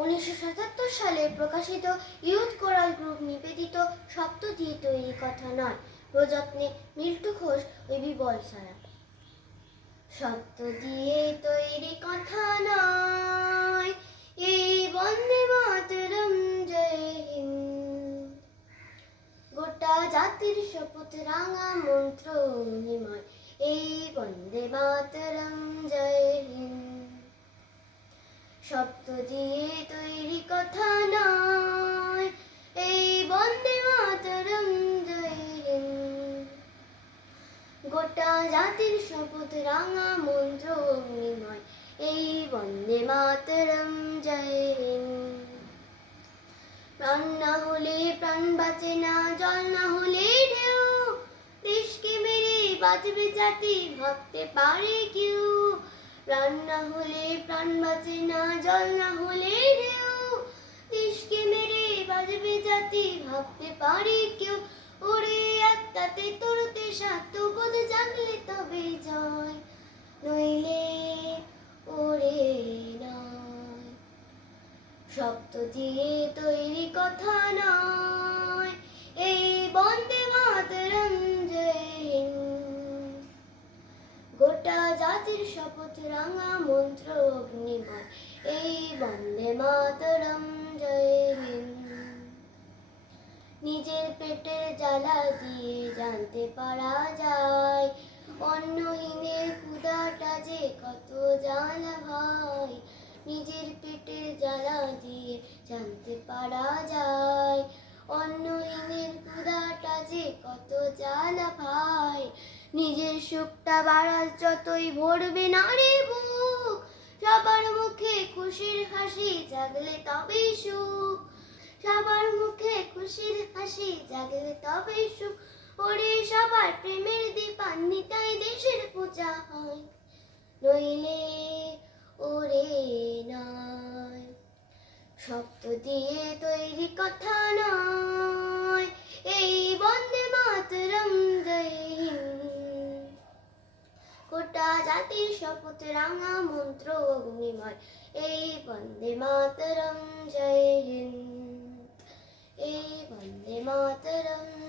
উনিশশো সাতাত্তর সালে প্রকাশিত ইউথ কোরাল গ্রুপ নিবেদিত শব্দ দিয়ে তৈরি কথা নয়। প্রযত্নে মিল্টু ঘোষ ওই বিবল সারা শব্দ দিয়ে তৈরি কথা নয়। এই বন্দে মাতরম, জয় হিন্দ। গোটা জাতির শপথ রাঙা মন্ত্র নিময় এই বন্দে শব্দ দিয়ে তৈরি কথা নয়, এই বন্দে মাতরম জয় গোটা জাতির শপথ রাঙা মন্ত্র অগ্নিময়, এই বন্দে মাতরম প্রাণ না হলে প্রাণ বাঁচে না, জল না হলে ঢেউ। দেশকে মেরে বাঁচবে জাতি ভাবতে পারে কেউ। প্রাণ না হলে প্রাণ বাঁচে না, জল না হলে ঢেউ। মেরে বাঁচবে জাতি, ভাবতে পারে কেউ। ওরে জাগলে তবে জয়। নইলে ওরে নয়। শব্দ দিয়ে তৈরি কথা নয়। এই বন্দে শপথ রাঙা মন্ত্র অগ্নিময়। এই বন্দে মাতরম, জয় হিন্দ। নিজের পেটের জ্বালা দিয়ে জানতে পারা যায়, অন্নহীনের ক্ষুদাটা যে কত জ্বালা ভাই। নিজের পেটের জ্বালা দিয়ে জানতে পারা যায়, অন্নহীনের ক্ষুদাটা যে কত জ্বালা ভাই। নিজের সুখটা বাড়ার যতই ভরবে না রে বুক, সবার মুখে খুশির হাসি জাগলে তবেই সুখ। সবার মুখে খুশির হাসি জাগলে তবেই সুখ। ওরে সবার প্রেমের দীপান্বিতায় দেশের পূজা হয়। নইলে ওরে নয়। শব্দ দিয়ে তৈরি কথা জাতি শপথ রাঙা মন্ত্র অগ্নিময়। এই বন্দে মাতরম জয় হিন্দ। এই বন্দে মাতরম।